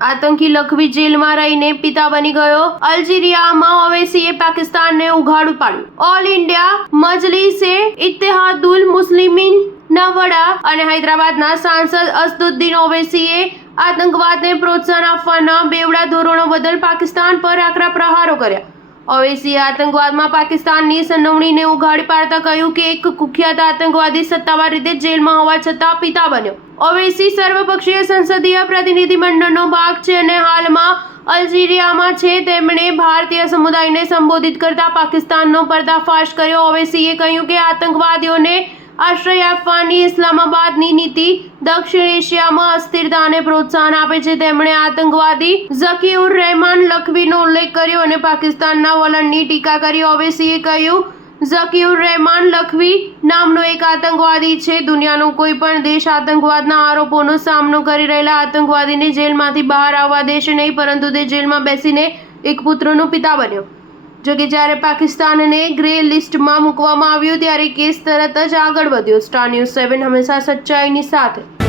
આતંકી લખવી જેલમાં રહીને પિતા બની ગયો। અલ્જીરિયામાં ઓવૈસીએ પાકિસ્તાનને ઉઘાડું પાડ્યું। ઓલ ઇન્ડિયા મજલિસે ઇત્તેહાદુલ મુસ્લિમીન ના વડા અને હૈદરાબાદના સાંસદ અસદુદ્દીન ઓવૈસીએ આતંકવાદને પ્રોત્સાહન આપવાના બેવડા ધોરણો બદલ પાકિસ્તાન પર આકરા પ્રહારો કર્યા। ઓવૈસીએ આતંકવાદમાં પાકિસ્તાનની સંડોવણીને ઉઘાડી પાડતા કહ્યું કે એક કુખ્યાત આતંકવાદી સત્તાવાર રીતે જેલમાં હોવા છતાં પિતા બન્યો। ઓવૈસી સર્વપક્ષીય સંસદીય પ્રતિનિધિમંડળનો ભાગ છે અને હાલમાં અલ્જીરિયામાં છે। તેમણે ભારતીય સમુદાયને સંબોધિત કરતા પાકિસ્તાનનો પર્દાફાશ કર્યો। ઓવૈસીએ કહ્યું કે આતંકવાદીઓને આશ્રય આપવાની ઇસ્લામાબાદની નીતિ દક્ષિણ એશિયામાં અસ્થિરતાને પ્રોત્સાહન આપે છે। તેમણે આતંકવાદી ઝકીઉર રહેમાન લખવીનો ઉલ્લેખ કર્યો અને પાકિસ્તાનના વલણની ટીકા કરી। ઓવૈસીએ કહ્યું, ઝકીઉર રહેમાન લખવી નામનો એક આતંકવાદી છે। દુનિયાનો કોઈ પણ દેશ આતંકવાદના આરોપોનો સામનો કરી રહેલા આતંકવાદીને જેલમાંથી બહાર આવવા દેશે નહીં, પરંતુ તે જેલમાં બેસીને એક પુત્રનો પિતા બન્યો। જોકે જ્યારે પાકિસ્તાનને ગ્રે લિસ્ટમાં મૂકવામાં આવ્યું ત્યારે કેસ તરત જ આગળ વધ્યો। સ્ટાર ન્યૂઝ 7 હંમેશા સચ્ચાઈની સાથે।